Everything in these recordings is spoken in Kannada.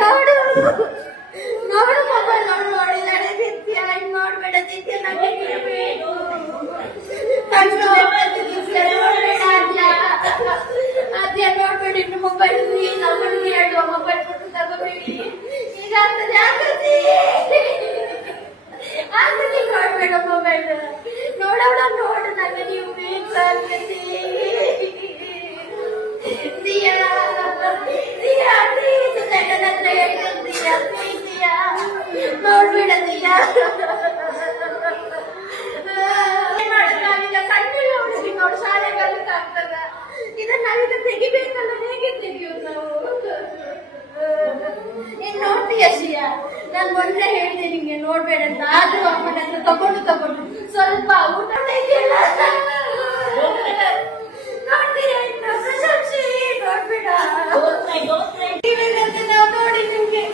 ನೋಡು ಮೊಬೈಲ್ ನೋಡಿದಾಳೆ ನಿತ್ಯ ನೋಡ್ಬೇಡ ನಿತ್ಯ ಅದ್ಯ ನೋಡ್ಬೇಡಿ ಇನ್ನು ಮೊಬೈಲ್ ನಮ್ಮನಿಗೆ ಹೇಳುವ ಮೊಬೈಲ್ ಕೊಟ್ಟು ತಗೋಬೇಡಿ ಈಗ ಜಾಗೃತಿ ನೋಡ್ಬೇಡ ಮೊಬೈಲ್ ನೋಡೋಣ ನೋಡು ನನಗೆ ನೀವು ಬೇಕಾಗ್ತದೆ ನೋಡ್ಬೇಡ ದಿಯಾ ಕಣ್ಣೆಲ್ಲ ಉಳಿಸಿ ನೋಡು ಶಾಲೆ ಬರ್ಲಿಕ್ಕಾಗ್ತದ ಇದನ್ನ ನಾವೀಗ ತೆಗಿಬೇಕಲ್ಲ ಹೇಗೆ ತೆಗಿಯೋದು ನಾವು ನೀನ್ ನೋಡ್ತೀಯ ಶ್ರೀಯ ನಾನು ಮೊನ್ನೆ ಹೇಳಿದೆ ನಿಂಗೆ ನೋಡ್ಬೇಡ ಅಂತ ಆದ್ರೂ ಅಮ್ಮನ ಹತ್ರ ತಗೊಂಡು ಸ್ವಲ್ಪ ಊಟ ತೆಗಿಯಲ್ಲ ನೋಡ್ತೀಯ ಇನ್ನು ಪ್ರಶಂಸಿ ನೋಡ್ಬೇಡ ನಾವು ನೋಡಿ ನಿಮ್ಗೆ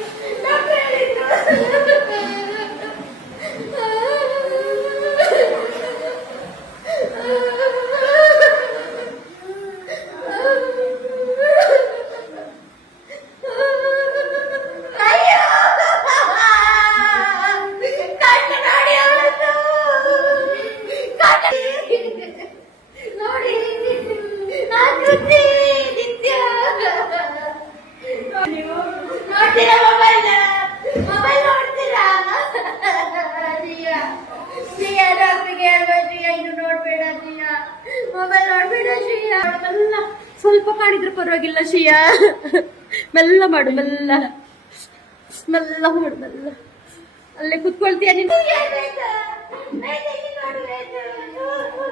ಮೊಬೈಲ್ ನೋಡ್ಬೇಡ ಶ್ರೀಯಾ ಸ್ವಲ್ಪ ಕಾಣಿದ್ರೆ ಪರವಾಗಿಲ್ಲ ಶ್ರೀಯಾ ಮೆಲ್ಲ ಮಾಡು ಮೆಲ್ಲ ಮಾಡು ಮೆಲ್ಲ ಅಲ್ಲೇ ಕುತ್ಕೊಳ್ತೀಯ ನೀನು ಹೇಳಿದೆ ನೋಡು